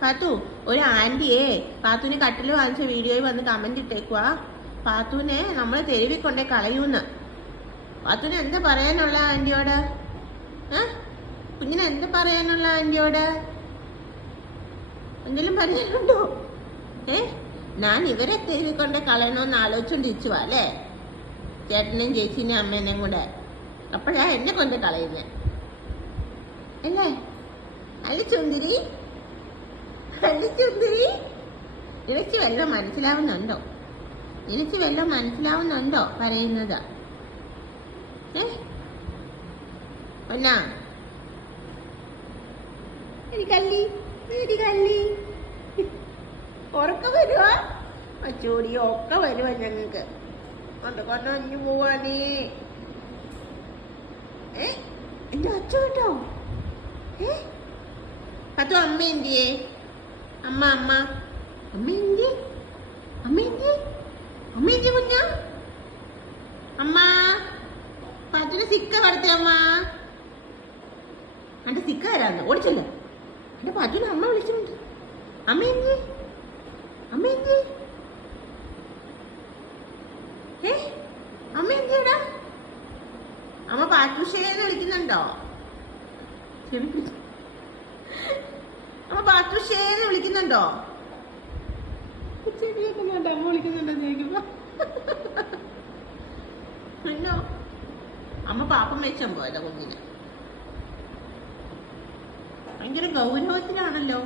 പാത്തു, ഒരു ആന്റിയെ പാത്തുവിന് കട്ടില് വാങ്ങിച്ച വീഡിയോയിൽ വന്ന് കമന്റ് ഇട്ടേക്കുവാ. പാത്തുവിനെ നമ്മൾ തെരുവിൽ കൊണ്ടേ കളയൂന്ന്. പാത്തുവിന് എന്താ പറയാനുള്ള ആന്റിയോട്? കുഞ്ഞിന് എന്താ പറയാനുള്ള ആന്റിയോട്? എന്തെങ്കിലും പറയാനുണ്ടോ? ഞാൻ ഇവരെ തെരുവിൽ കൊണ്ടേ കളയണമെന്ന് ആലോചിച്ചോണ്ടിരിച്ചുവാ അല്ലേ? ചേട്ടനെയും ചേച്ചീനെയും അമ്മേനെയും കൂടെ. അപ്പോഴാ എന്നെ കൊണ്ട് കളയുന്നേ അല്ലേ? അല്ല ചുന്തിരി, നിനക്ക് വല്ലതും മനസ്സിലാവുന്നുണ്ടോ? നിനക്ക് വല്ലതും മനസ്സിലാവുന്നുണ്ടോ പറയുന്നത്? ഒന്നാ കല്ലി ഉറക്കം വരുവാ? അച്ചോടിയോ ഒക്കെ വരുവാ ഞങ്ങക്ക്. കൊണ്ടു അഞ്ഞു പോവാനേ. എന്റെ അച്ഛ കേട്ടോ. പത്തു അമ്മ എന്തിയേ? അമ്മ അമ്മ അമ്മ എന്തിയേ? അമ്മ എന്തിയേ? അമ്മ എന്തിയ കുഞ്ഞ? അമ്മ പത്തുന് സിക്ക കടത്തേ. അമ്മ എന്റെ സിക്ക തരാന്ന് ഓടിച്ചല്ലോ. എന്റെ പത്തുന് അമ്മ വിളിച്ചിട്ടുണ്ട്. അമ്മ എന്തിയേ? അമ്മ എന്തിയേ? അമ്മ എന്തിയടാ? അമ്മ പാത്തുഷേന്ന് വിളിക്കുന്നുണ്ടോ? അമ്മ പാത്തുഷേന്ന് വിളിക്കുന്നുണ്ടോ? ചെവിയൊക്കെ അമ്മ വിളിക്കുന്നുണ്ടോ ചോദിക്കുമ്പോ? പിന്നോ അമ്മ പാപ്പം വെച്ചാൻ പോയതാ കുഞ്ഞിന്. ഭയങ്കര ഗൗരവത്തിലാണല്ലോ.